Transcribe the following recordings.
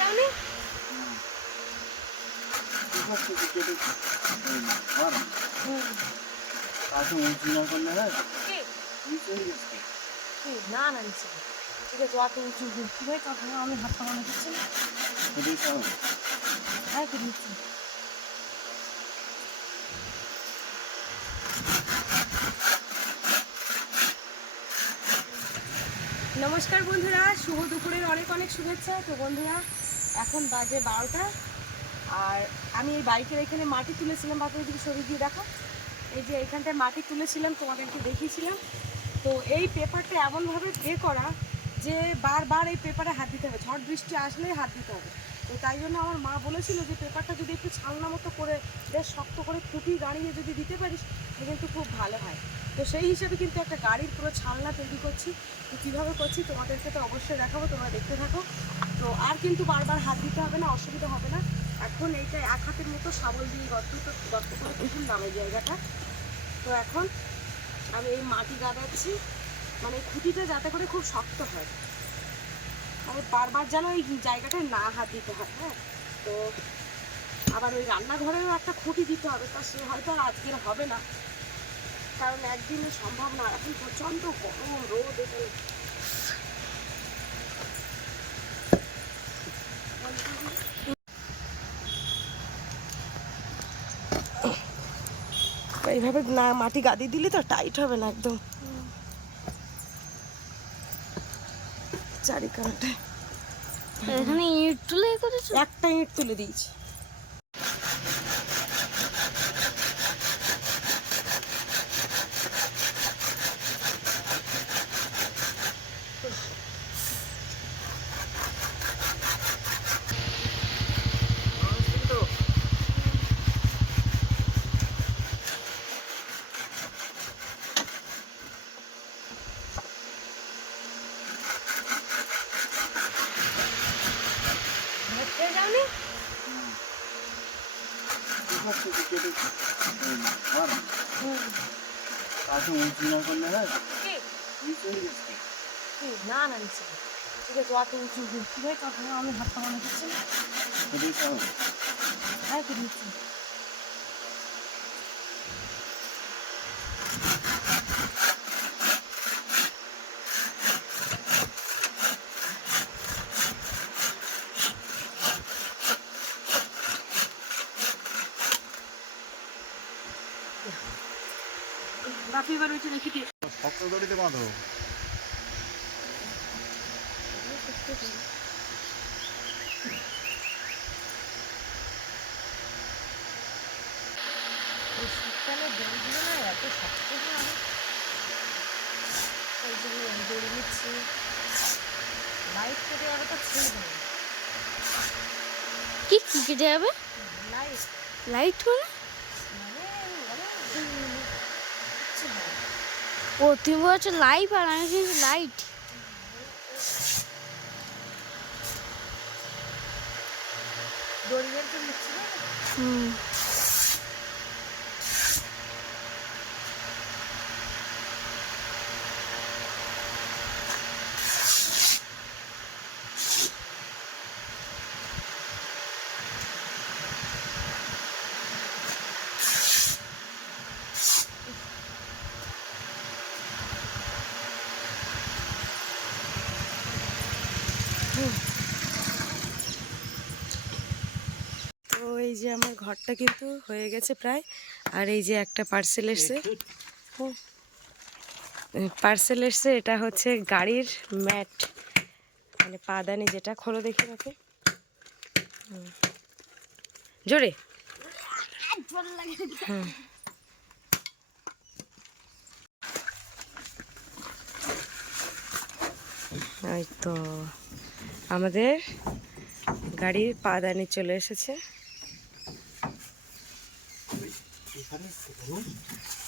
যাওনি? না না নিচে ঠিক আছে, অত উঁচু কি ভাই কথা আমি হাত পাকানো দিচ্ছি না। হ্যাঁ কি দিচ্ছি। নমস্কার বন্ধুরা, শুভ দুপুরের অনেক অনেক শুভেচ্ছা। তো বন্ধুরা এখন বাজে 12টা, আর আমি এই বাইকের এখানে মাটি তুলেছিলাম। বাপের দিকে সরিয়ে দিয়ে দেখো, এই যে এইখানটায় মাটি তুলেছিলাম, তোমাদেরকে দেখিয়েছিলাম। তো এই পেপারটা এমনভাবে করা যে বারবার এই পেপারে হাত দিতে হবে, ঝড় বৃষ্টি আসলেই হাত দিতে হবে। তো তাই জন্য আমার মা বলেছিল যে পেপারটা যদি একটু ছালনা মতো করে বেশ শক্ত করে খুঁটি গাড়িয়ে যদি দিতে পারিস তাহলে কিন্তু খুব ভালো হয়। তো সেই হিসেবে কিন্তু একটা গাড়ির পুরো ছালনা তৈরি করছি। তো কীভাবে করছি তোমাদেরকে তো অবশ্যই দেখাবো, তোমরা দেখতে থাকো। তো আর কিন্তু বারবার হাত দিতে হবে না, অসুবিধা হবে না। এখন এইটা এক হাতের মতো শাবল দিয়ে গর্ত করে তুললাম এই জায়গাটা। তো এখন আমি এই মাটি গাদাচ্ছি, মানে খুঁটিটা যাতে করে খুব শক্ত হয়, মানে বারবার যেন এই জায়গাটায় না হাত দিতে হয়। হ্যাঁ, তো আবার ওই রান্নাঘরেও একটা খুঁটি দিতে হবে, তা সে হয়তো আর আজকের হবে না, কারণ একদিনে সম্ভব না। এখন প্রচণ্ড গরম রোদ এখানে। এইভাবে না মাটি গাদি দিলে তো টাইট হবে না একদম চারিকানটা। এখানে ইট তুলে করেছো? একটা ইট তুলে দিয়েছি। যাওনি? না না নিচে ঠিক আছে, অত উঁচু কি ভাই কথা আমি হাত পাকানো দিচ্ছি না। হ্যাঁ কি দিচ্ছি। বাপি এবার ওইটা রেখে দিয়ে শক্ত দড়িতে বাঁধো। শীতকালে দড়িগুলো না এত শক্ত হয়, ওই জন্য দড়ি নিচ্ছি। লাইট কেটে যাবে তো ছেড়ে দেবে। কি কি কেটে যাবে? লাইট লাইট মানে? ও তুমি বলছো লাইট, আর আমি শুনছি লাইট। দড়ি বের করে নিচ্ছি না। হুম। তো এই যে আমার ঘরটা কিন্তু হয়ে গেছে প্রায়। আর এই যে একটা পার্সেল এসছে, এটা হচ্ছে গাড়ির ম্যাট, মানে পাদানি যেটা। খোলো দেখি ওকে জোরে। হুম, এই তো আমাদের গাড়ির পাদানি চলে এসেছে।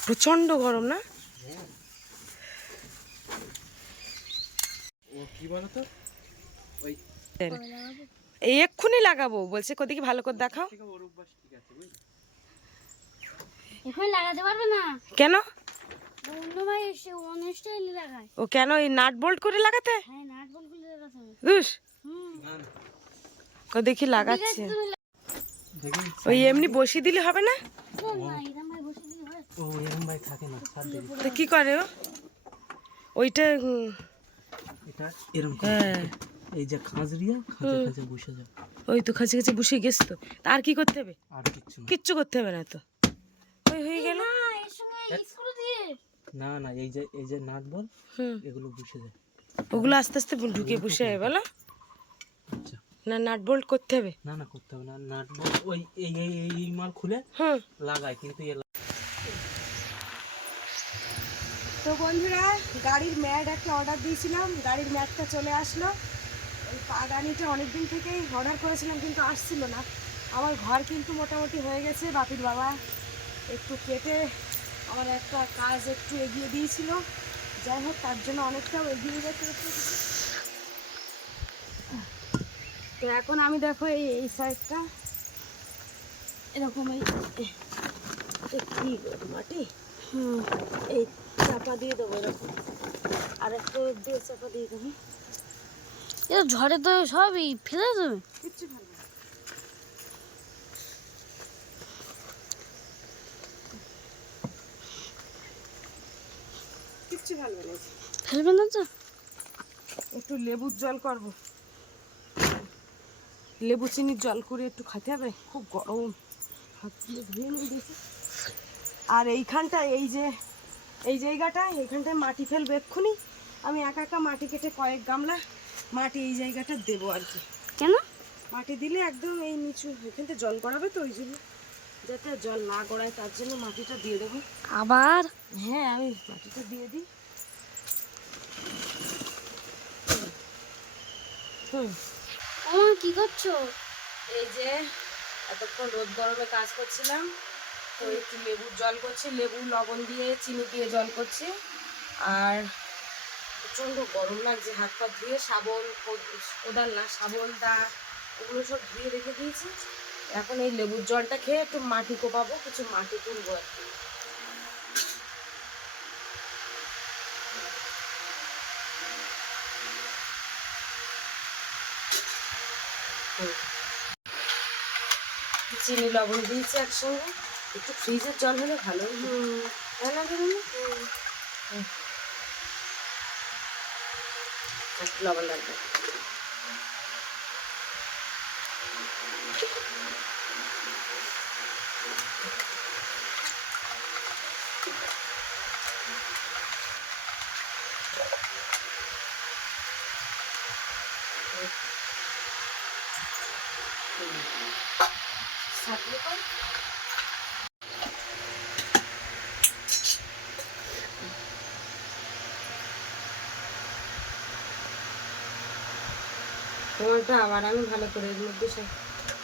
প্রচন্ড গরম না? এই এক্ষুনি লাগাবো বলছে, কোদিকে ভালো করে দেখাও। এখন লাগাতে পারবে না কেন? অন্য ভাই এসে অন্য স্টাইলে লাগায়। ও কেন এই নাট বোল্ট করে লাগাতে? হ্যাঁ, নাট বল্টু লাগাতে হবে। বুঝ হুম। দেখি লাগাচ্ছে। দেখি ওই এমনি বসিয়ে দিলে হবে না? ও এরকম ভাই থাকে না সার দেখি তা কি করে ও? ওইটা এটা এরকম করে হ্যাঁ, এই যে খাঁজরিয়া খাঁজে খাঁজে বসে যাও ওই তো কাছে কাছে বসে গেছ তো। তা আর কি করতে হবে? আর কিচ্ছু না কিচ্ছু করতে হবে না তো। ওই হয়ে গেল। না না এই যে নাট বল হুম, এগুলো বসে যায় ওগুলো আস্তে আস্তে ঢুকে বসে হবে বলো? আচ্ছা না নাট বোল্ট করতে হবে? না না করতে হবে না নাট বল ওই এই মাল খুলে হুম। লাগায় কিন্তু তো বন্ধুরা, গাড়ির ম্যাট একটা অর্ডার দিয়েছিলাম, গাড়ির ম্যাটটা চলে আসলো। ওই পাদানিটা অনেকদিন থেকেই অর্ডার করেছিলাম কিন্তু আসছিল না। আমার ঘর কিন্তু মোটামুটি হয়ে গেছে। বাপির বাবা একটু কেটে আমার একটা কাজ একটু এগিয়ে দিয়েছিল, যাই হোক তার জন্য অনেকটাও এগিয়ে গেছে একটু। তো এখন আমি দেখো এই সাইডটা এরকম কি মাটি, এই চাপা দিয়ে দেবো এরকম, আর একটা দিয়ে চাপা দিয়ে দেবো। ঝড়ে তো সবই ফেলে দেবে। কিচ্ছু ভালো না। কিচ্ছু ভালো না। ফেলবে না তো? একটু লেবুর জল করব, লেবু চিনির জল করে একটু খেতে হবে, খুব গরম, হাত দিয়ে ধুয়ে নিয়ে দিয়েছি। আর এইখানটা এই জায়গাটায় এইখানটায় মাটি ফেলবে এক্ষুনি। আমি একা একা মাটি কেটে কয়েক গামলা মাটি এই জায়গাটা দেবো আর কি। কেন? মাটি দিলে একদম এই নিচু এখানটা জল গড়াবে তো, ওই জন্য যাতে জল না গড়ায় তার জন্য মাটিটা দিয়ে দেবো। আবার? হ্যাঁ, আমি মাটিটা দিয়ে দিই। হুম, আমার কি করছো? এই যে এতক্ষণ রোদ গরমে কাজ করছিলাম, তো একটু লেবুর জল করছি, লেবু লবণ দিয়ে চিনি দিয়ে জল করছি। আর প্রচণ্ড গরম লাগছে, হাত পা ধুয়ে শাবল, কোদাল না শাবল দা ওগুলো সব ধুয়ে রেখে দিয়েছি। এখন এই লেবুর জলটা খেয়ে একটু মাটি কোপাবো, কিছু মাটি তুলবো আর কি। চিনি লবণ দিয়েছি একসঙ্গে, একটু ফ্রিজের জল হলে ভালো, তাই না বেরোনো? একটু লবণ লাগবে। তোমারটা আবার আমি ভালো করে এর মধ্যে সব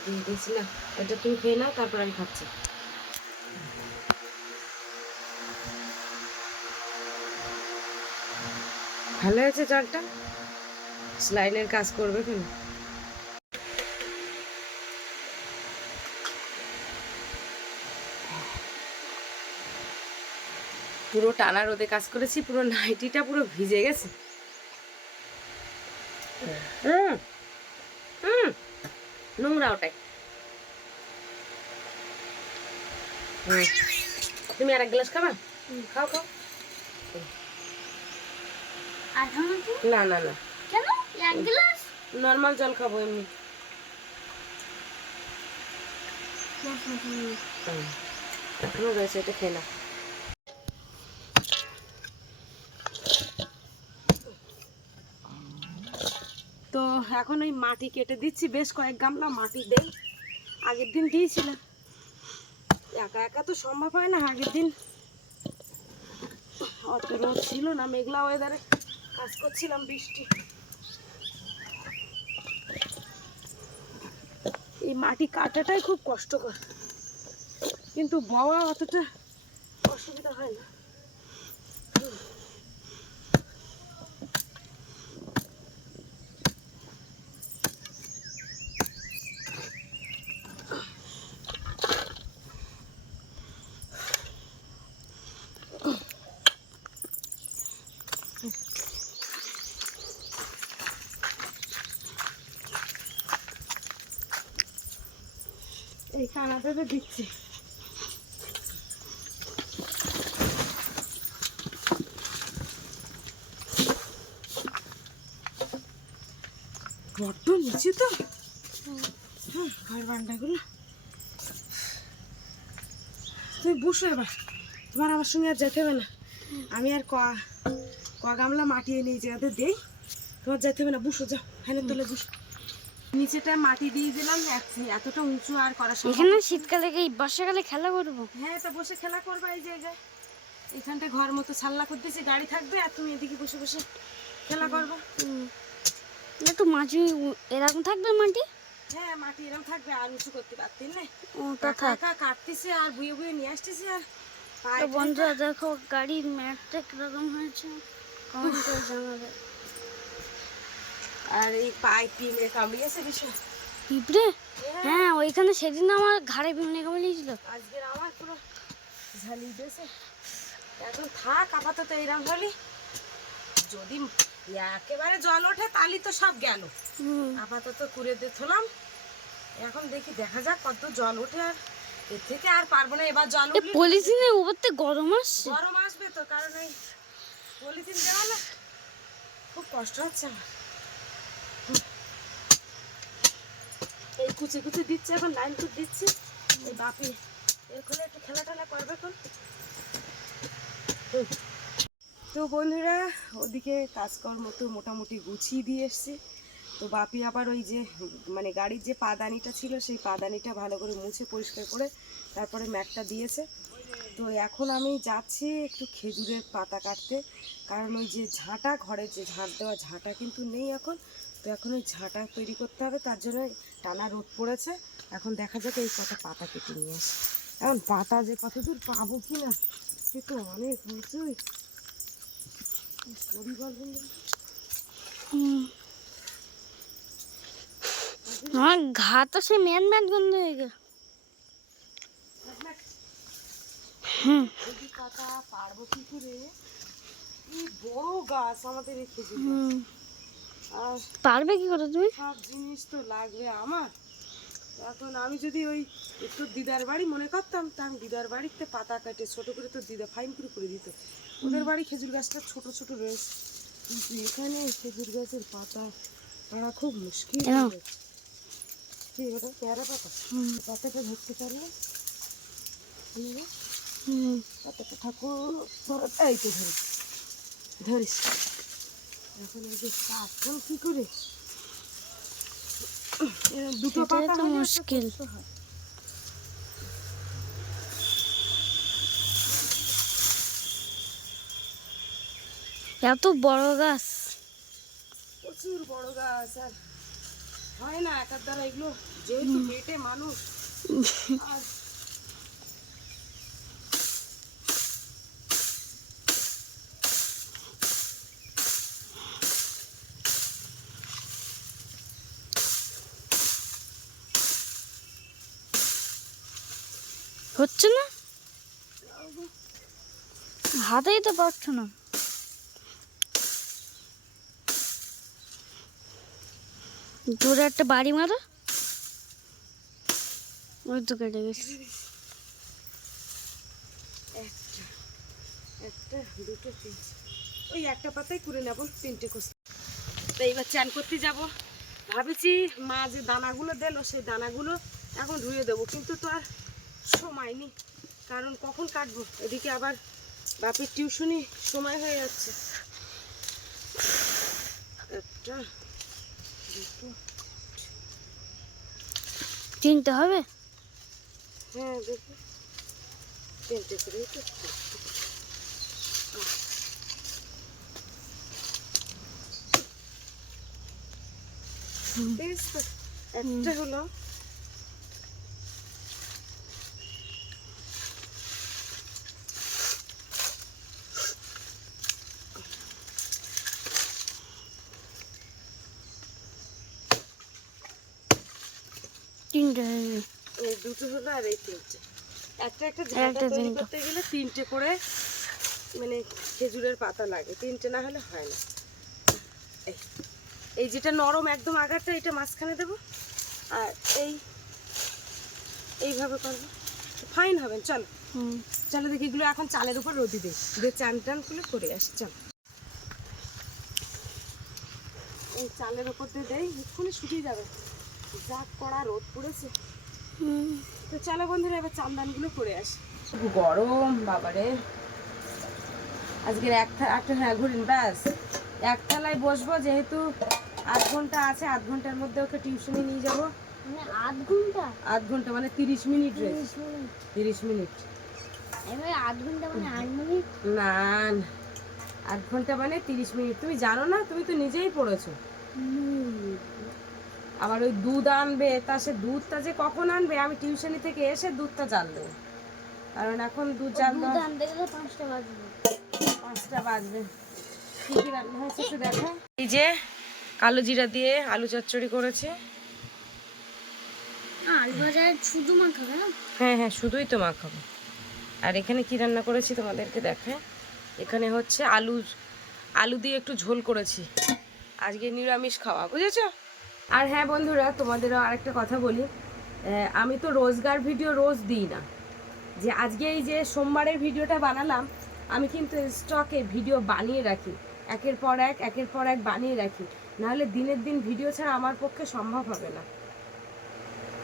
দিয়ে দিয়েছি না। এটা তুমি খেয়ে নাও, তারপর আমি খাচ্ছি। ভালো হয়েছে জলটা, স্লাইনের কাজ করবে কেন? পুরো টানা রোদে কাজ করেছি, পুরো নাইটিটা পুরো ভিজে গেছে। নোংরা ওটাই। তুমি আর এক গ্লাস খাবা? খাও খাও। আর খাবো কি? না না না, কেন? এক গ্লাস? নর্মাল জল খাবো এমনি। এখনো রয়েছে, এটা খেয়ে না। তো এখন ওই মাটি কেটে দিচ্ছি, বেশ কয়েক গামলা মাটি দেই। আগের দিন দিয়েছিলাম, একা একা তো সম্ভব হয় না। আগের দিন অত রোদ ছিল না, মেঘলা ওয়েদারে কাজ করছিলাম, বৃষ্টি। এই মাটি কাটাটাই খুব কষ্টকর, কিন্তু বওয়া অতটা অসুবিধা হয় না। এই কানাতে দিচ্ছি। বড্ড নিচে তো ঘর বান্ডাগুলো। তুমি বসো এবার, তোমার আমার সঙ্গে আর যেতে হবে না। আমি আর ক গামলা মাটি এনে এই জায়গাতে দেই, তোমার যেতে হবে না। বসো, যাও ফ্যানের তলে বসো। নিচেটা মাটি দিয়ে দিলাম, এতটা উঁচু আর করা সম্ভব এখানে শীতকালে কি বর্ষাকালে খেলা করবো? হ্যাঁ, তা বসে খেলা করবা এই জায়গায়। এখানটা ঘর মতো ছাল্লা করতেছি, গাড়ি থাকবে আর তুমি এদিকে বসে বসে খেলা করবা। একটু মাটি এরকম থাকবে মাটি। হ্যাঁ, মাটি এরকম থাকবে, আর উঁচু করতে পারতেন না। ওটা থাক। কাটতেছি আর বুয়ে বুয়ে নিয়ে আসতেছি। আর তো বন্ধুরা দেখো গাড়ির ম্যাটটা কিরকম হয়েছে কমেন্ট করে জানাবে। আর এই পায়ে পিঁমড়ে কামড়িয়েছে বিষয়। পিঁপড়ে? হ্যাঁ, ওইখানে সেদিন আমার ঘাড়ে পিঁপড়ে কামড়িয়েছিল। আজকের আমার পুরো ঝালিয়ে দিয়েছে। এখন থাক আপাতত এইরকম হলি, যদি একেবারে জল ওঠে তাহলে তো সব গেল। আপাতত কুড়ে দিয়ে থলাম, এখন দেখি দেখা যাক কত জল ওঠে। আর এর থেকে আর পারবো না, এবার জল উঠলে পলিথিনের উপরতে গরম আসছে। গরম আসবে তো, কারণ এই পলিথিন দেওয়া না, খুব কষ্ট হচ্ছে আমার। এই কুচি কুচি দিচ্ছে, এখন লাইন তো দিচ্ছি। এই বাপি এরকম একটু খেলা টেলা করবে এখন। তো বন্ধুরা, ওদিকে কাজকর্ম তো মোটামুটি গুছিয়ে দিয়ে এসছি। তো বাপি আবার ওই যে মানে গাড়ির যে পাদানিটা ছিল, সেই পাদানিটা ভালো করে মুছে পরিষ্কার করে তারপরে ম্যাটটা দিয়েছে। তো এখন আমি যাচ্ছি একটু খেজুরের পাতা কাটতে, কারণ ওই যে ঝাঁটা, ঘরের যে ঝাঁট দেওয়া ঝাঁটা কিন্তু নেই এখন। তো এখন ওই ঝাঁটা তৈরি করতে হবে, তার জন্য টানা রোদ পড়েছে। এখন দেখা যাক এই কটা পাতা কেটে নিয়ে আসি। এখন পাতা যে কত দূর পাবো কি না, সে তো অনেক উঁচুই। আমার ঘা তো সে ম্যান ম্যান গন্ধ হয়ে গেল। পাতা পারবো কি করে? এই বড় গাছ আমাদের এই খেজুর গাছ। আর পারবে কি করে তুমি? সব জিনিস তো লাগবে আমার। এখন আমি যদি ওই একটু দিদার বাড়ি মনে করতাম, তা আমি দিদার বাড়িতে পাতা কাটে ছোট করে তো দিদা ফাইন করে দিত। ওদের বাড়ি খেজুর গাছটা ছোট ছোট রয়েছে, কিন্তু এখানে খেজুর গাছের পাতা পাড়া খুব মুশকিল হয়ে যাচ্ছে। ঠিক ওটা পেয়ারা পাতা, পাতাটা ধরতে পারলে পাতাটা ঠাকুর ধরো, এই তো ধরিস। এখন এই যে কাটন কি করে, দুটো পাতা তো মুশকিল। এত বড় গাছ, প্রচুর বড় গাছ, আর হয় না একার দ্বারা এগুলো, যেহেতু পেটে মানুষ। আর হচ্ছে না, হাতেই তো পারছো না। দূরে একটা বাড়ি মারো, ওই তো কেটে গেছে। একটা দুটো তিনটে, ওই একটা পাতাই করে নেব, তিনটে করছি। তো এইবার চান করতে যাব, ভাবেছি মা যে দানাগুলো দিল সেই দানাগুলো এখন ধুয়ে দেবো, কিন্তু তো আর সময় নেই, কারণ কখন কাটবো, এদিকে আবার বাপের টিউশনি সময় হয়ে যাচ্ছে। একটা দুটো, তিনটে হবে? হ্যাঁ দেখি, তিনটে করেই তো। একটা হলো, তিনটে হয়ে গেছে। এই দুটো হলো আর এই তিনটে। একটা ঝাঁটা তৈরি করতে গেলে তিনটে করে মানে খেজুরের পাতা লাগে, তিনটে না হলে হয় না। এই যেটা নরম একদম আগারটা, এটা মাঝখানে দেবো, আর এইভাবে করবো, ফাইন হবেন। চলো চলো দেখি, এগুলো এখন চালের উপর রোদি দে দিয়ে চান টান করে আসি। চলো এই চালের উপর দিয়ে দেই, এক্ষুনি শুকিয়ে যাবে, যা কড়া রোদ পড়েছে। তো চলো বন্ধুরা, এবার চান্দানগুলো করে আসি। গরম বাবারে, আজকের হ্যাঁ ঘুরিন ব্যাস, এক থালায় বসবো, যেহেতু 8 ঘন্টা আছে, 8 ঘন্টার মধ্যে ওকে টিউশনে নিয়ে যাবো। মানে 8 ঘন্টা? 8 ঘন্টা মানে 30 মিনিট রেস্ট। 30 মিনিট এবার 8 ঘন্টা মানে 8 মিনিট না, 8 ঘন্টা মানে 30 মিনিট। তুমি জানো না? তুমি তো নিজেই পড়েছো। আবার ওই দুধ আনবে, তা সে দুধটা যে কখন আনবে, আমি টিউশনি থেকে এসে দুধটা জাল দেবো, কারণ এখন দুধ জাল দুধ আনতে গেলে 5টা বাজবে। 5টা বাজবে। কি কি রান্না হয়েছে একটু দেখো। এই যে কালো জিরা দিয়ে আলু চচ্চড়ি করেছে। আলু ভাজা শুধু মাখাবে না? হ্যাঁ হ্যাঁ, শুধুই তো মাখাবো। আর এখানে কি রান্না করেছি তোমাদেরকে দেখায়। এখানে হচ্ছে আলু দিয়ে একটু ঝোল করেছি, আজকে নিরামিষ খাওয়া, বুঝেছো? আর হ্যাঁ বন্ধুরা, তোমাদেরও আরেকটা কথা বলি, আমি তো রোজগার ভিডিও রোজ দিই না, যে আজকে এই যে সোমবারের ভিডিওটা বানালাম, আমি কিন্তু স্টকে ভিডিও বানিয়ে রাখি, একের পর এক বানিয়ে রাখি, নাহলে দিনের দিন ভিডিও ছাড়া আমার পক্ষে সম্ভব হবে না।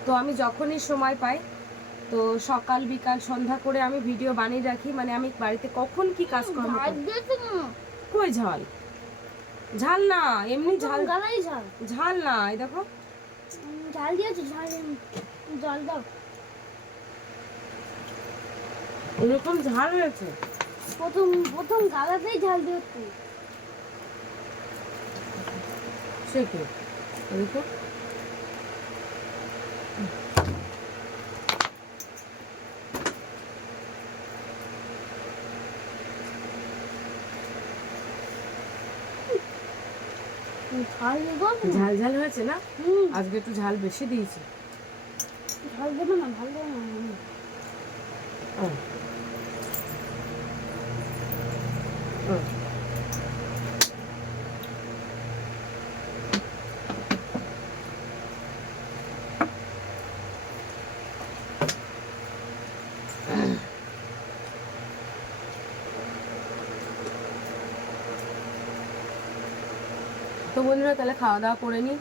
তো আমি যখনই সময় পাই, তো সকাল বিকাল সন্ধ্যা করে আমি ভিডিও বানিয়ে রাখি, মানে আমি বাড়িতে কখন কি কাজকর্ম করি। কই ঝাল? ঝাল না, এমনি ঝাল। গালাই ঝাল? ঝাল না, এই দেখো ঝাল দিয়েছো? জল দাও। এরকম ঝাল হয়েছে। প্রথম গালাতেই ঝাল দিয়েছো। সে কি দেখো, ঝাল ঝাল হয়েছে না? আজকে একটু ঝাল বেশি দিয়েছি। ঝাল দেবে না? ভাল দেবে না? হুম। তো বন্ধুরা, তাহলে খাওয়া দাওয়া করে নিই।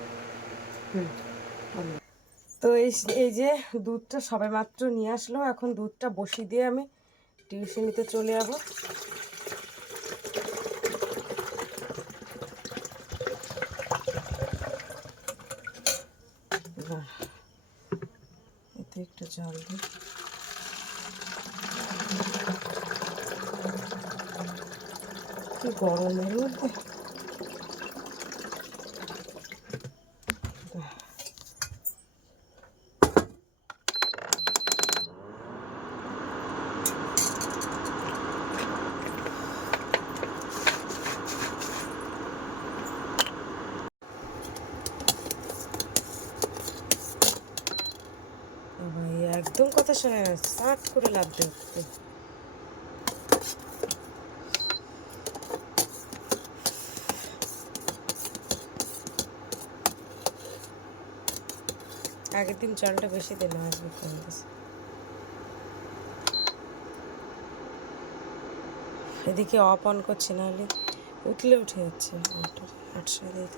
তো এই যে দুধটা সবে মাত্র নিয়ে আসলো, এখন দুধটা বসিয়ে দিয়ে আমি টিউশনিতে চলে যাবো। এতে একটু জল দিই। কি গরমের মধ্যে ভাই একদম কথা শোনে না, সাট করে লাভ দেখতে। আগের দিন জলটা বেশি দিলাম, আজকে কম দিয়েছে। এদিকে অফ অন করছে, নাহলে উঠলে উঠে যাচ্ছে। 8:30 দিয়ে।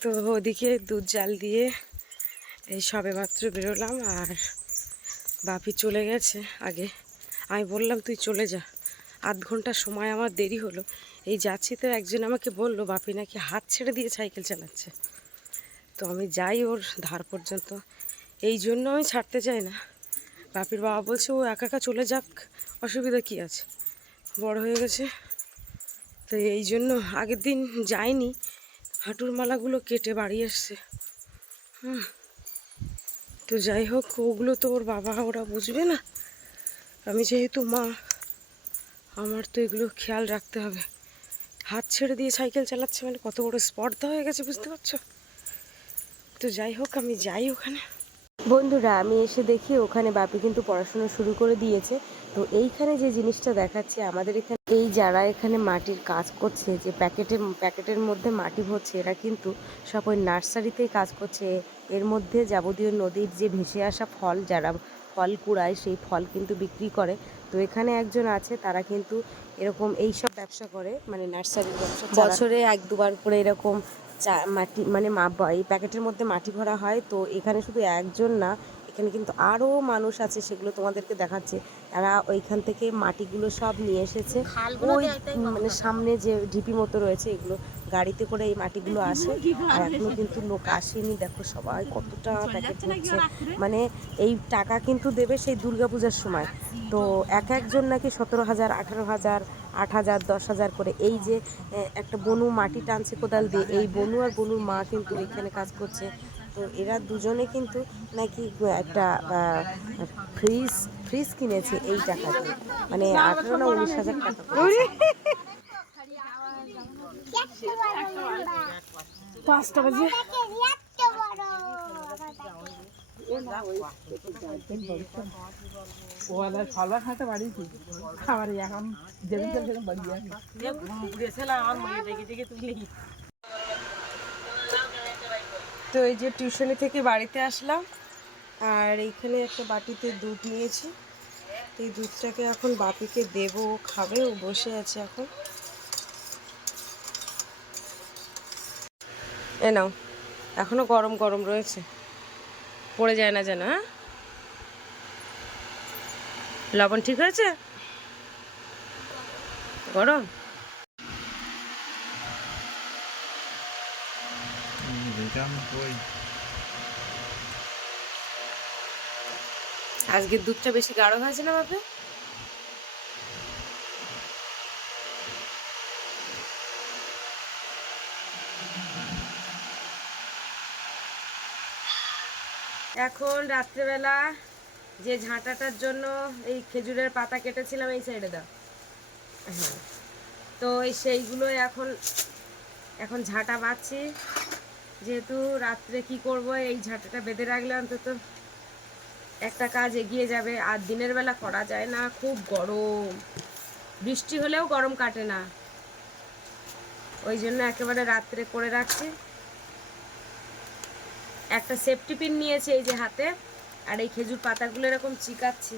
তো ওদিকে দুধ জাল দিয়ে এই সবে মাত্র বেরোলাম, আর বাপি চলে গেছে আগে। আমি বললাম তুই চলে যা, 8 ঘন্টা সময় আমার দেরি হলো। এই যাচ্ছি তো একজন আমাকে বলল বাপি নাকি হাত ছেড়ে দিয়ে সাইকেল চালাচ্ছে। তো আমি যাই ওর ধার পর্যন্ত, এই জন্য আমি ছাড়তে চাই না। বাপির বাবা বলছে ও একা একা চলে যাক, অসুবিধা কী আছে, বড় হয়ে গেছে। তো এই জন্য আগের দিন যাইনি, হাঁটুর মালাগুলো কেটে বাড়ি এসছে। তো যাই হোক, ওগুলো তো ওর বাবা ওরা বুঝবে না, আমি যেহেতু মা, আমার তো এগুলো খেয়াল রাখতে হবে। হাত ছেড়ে দিয়ে সাইকেল চালাচ্ছে মানে কত বড় স্পর্ধা হয়ে গেছে, বুঝতে পারছো? তো যাই হোক, আমি যাই ওখানে। বন্ধুরা আমি এসে দেখি ওখানে বাপি কিন্তু পড়াশোনা শুরু করে দিয়েছে। তো এইখানে যে জিনিসটা দেখাচ্ছে আমাদের এখানে, এই যারা এখানে মাটির কাজ করছে, যে প্যাকেটের মধ্যে মাটি ভরছে, এরা কিন্তু সব ওই নার্সারিতেই কাজ করছে। এর মধ্যে যাবতীয় নদীর যে ভেসে আসা ফল, যারা ফল কুড়ায় সেই ফল কিন্তু বিক্রি করে। তো এখানে একজন আছে, তারা কিন্তু এরকম এই সব ব্যবসা করে, মানে নার্সারির ব্যবসা। বছরে 1-2 বার করে এরকম মাটি মানে এই প্যাকেটের মধ্যে মাটি ভরা হয়। তো এখানে শুধু একজন না, এখানে কিন্তু আরও মানুষ আছে, সেগুলো তোমাদেরকে দেখাচ্ছে। তারা ওইখান থেকে মাটিগুলো সব নিয়ে এসেছে। ওই মানে সামনে যে ঢিপি মতো রয়েছে, এগুলো গাড়িতে করে এই মাটিগুলো আসে। আর এখনো কিন্তু লোক আসেনি। দেখো সবাই কতটা প্যাকেট করছে, মানে এই টাকা কিন্তু দেবে সেই দুর্গাপূজার সময়। তো একজন নাকি 17,000, 18,000, 8,000, 10,000 করে। এই যে একটা বনু মাটি টানছে কোদাল দিয়ে, এই বনু আর বনুর মা কিন্তু এখানে কাজ করছে। তো এরা দুজনে কিন্তু নাকি একটা ফ্রিজ কিনেছে এই টাকাতে, মানে 18 না 19,000 টাকা করে। 5টা বাজে তো এই যে টিউশনি থেকে বাড়িতে আসলাম, আর এইখানে একটা বাটিতে দুধ নিয়েছি। এই দুধটাকে এখন বাপিকে দেবো, ও খাবে, ও বসে আছে এখন। এ নাও, এখনো গরম গরম রয়েছে, পড়ে যায় না যেন। হ্যাঁ, লবণ ঠিক হয়েছে? গরম আজকের দুধটা বেশি গাঢ় হয়েছে না বাপে? এখন রাত্রেবেলা যে ঝাঁটাটার জন্য এই খেজুরের পাতা কেটেছিলাম, এই সাইডে দাও। হ্যাঁ, তো সেইগুলো এখন ঝাঁটা বাঁধছি। যেহেতু রাত্রে কি করব, এই ঝাঁটাটা বেঁধে রাখলে অন্তত একটা কাজ এগিয়ে যাবে। আর দিনের বেলা করা যায় না, খুব গরম, বৃষ্টি হলেও গরম কাটে না। ওই জন্য একেবারে রাত্রে করে রাখছি। একটা সেফটি পিন নিয়েছি এই যে হাতে, আর এই খেজুর পাতাগুলো এরকম চিকাচ্ছি।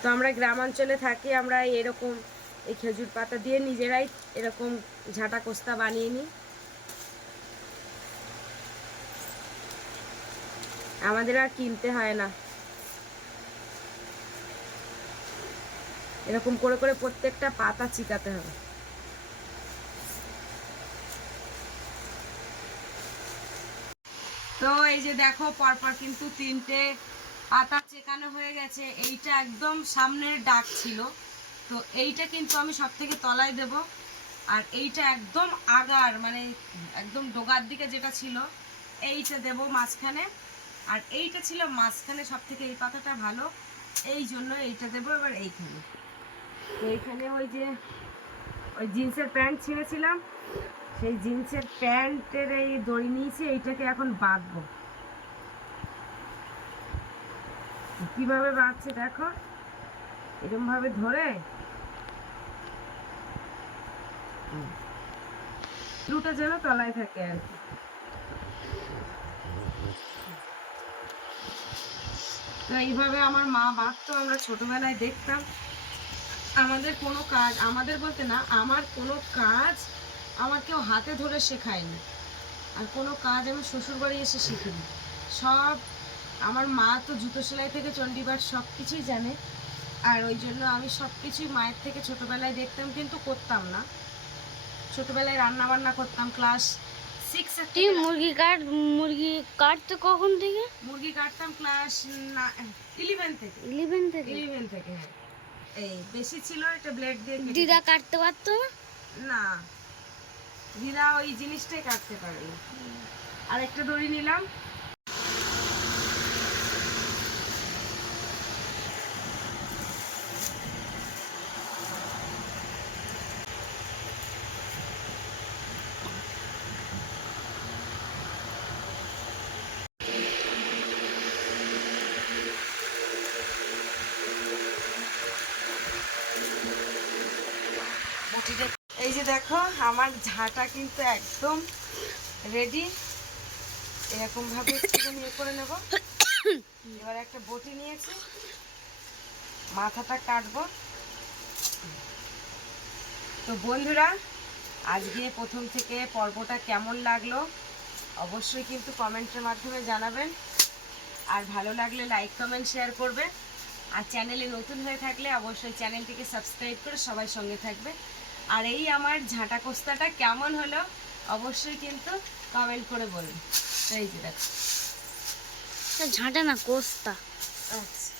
তো আমরা গ্রামাঞ্চলে থাকি, আমরা এরকম এই খেজুর পাতা দিয়ে নিজেরাই এরকম ঝাঁটা কোস্তা বানিয়ে নিই। আমাদের আর কিনতে হয় না। এরকম করে করে প্রত্যেকটা পাতা চিকাতে হবে। তো এই যে দেখো, পরপর কিন্তু 3টে পাতা চেকানো হয়ে গেছে। এইটা একদম সামনের ডাক ছিল, তো এইটা কিন্তু আমি সব থেকে তলায় দেব। আর এইটা একদম আগার, মানে একদম ডোগার দিকে যেটা ছিল, এইটা দেব মাঝখানে। আর এইটা ছিল মাঝখানে সব থেকে, এই পাতাটা ভালো, এই জন্য এইটা দেবো। এবার এইখানে, তো এইখানে ওই জিন্সের প্যান্ট ছিঁড়েছিলাম, সেই জিন্সের প্যান্টের এই দড়ি নিয়েছি, এইটাকে এখন বাঁধবো। কিভাবে বাঁধছে দেখো, এরকম ভাবে ধরে দুটো যেন তলায় থাকে আর কি। তো এইভাবে আমার মা বাঁধতো, আমরা ছোটবেলায় দেখতাম। আমাদের কোনো কাজ, আমাদের বলতে না, আমার কোনো কাজ আমার কেউ হাতে ধরে শেখায়নি। আর কোনো কাজ আমি শ্বশুরবাড়ি এসে শিখিনি। সব আমার মা তো জুতো সেলাই থেকে চণ্ডীপাঠ সব কিছুই জানে। আর ওই জন্য আমি সব কিছুই মায়ের থেকে ছোটোবেলায় দেখতাম, কিন্তু করতাম না। ছোটোবেলায় রান্না বান্না করতাম, ক্লাস 6 তুই মুরগি কাটতো কখন থেকে? মুরগি কাটতাম ক্লাস 11 থেকে। 11 থেকে হ্যাঁ। এই বেশি ছিল, এটা ব্লেড দিয়ে দিদা কাটতে পারতো না? না, দিদা ওই জিনিসটাই কাটতে পারে না। আর একটা দড়ি নিলাম, বটিটা, এই যে দেখো আমার ঝাঁটা কিন্তু একদম রেডি। এরকম ভাবে একটুখানি ইয়ে করে নেব। এবার একটা বটি নিয়েছি, মাথাটা কাটবো। তো বন্ধুরা, আজকে প্রথম থেকে পর্বটা কেমন লাগলো অবশ্যই কিন্তু কমেন্টের মাধ্যমে জানাবেন। আর ভালো লাগলে লাইক কমেন্ট শেয়ার করবে। আর চ্যানেলে নতুন হয়ে থাকলে অবশ্যই চ্যানেলটিকে সাবস্ক্রাইব করে সবাই সঙ্গে থাকবে। আর এই আমার ঝাঁটা কোস্তাটা কেমন হলো অবশ্যই কিন্তু কমেন্ট করে বলুন। তো এই যে দেখো, ঝাঁটা না কোস্তা। আচ্ছা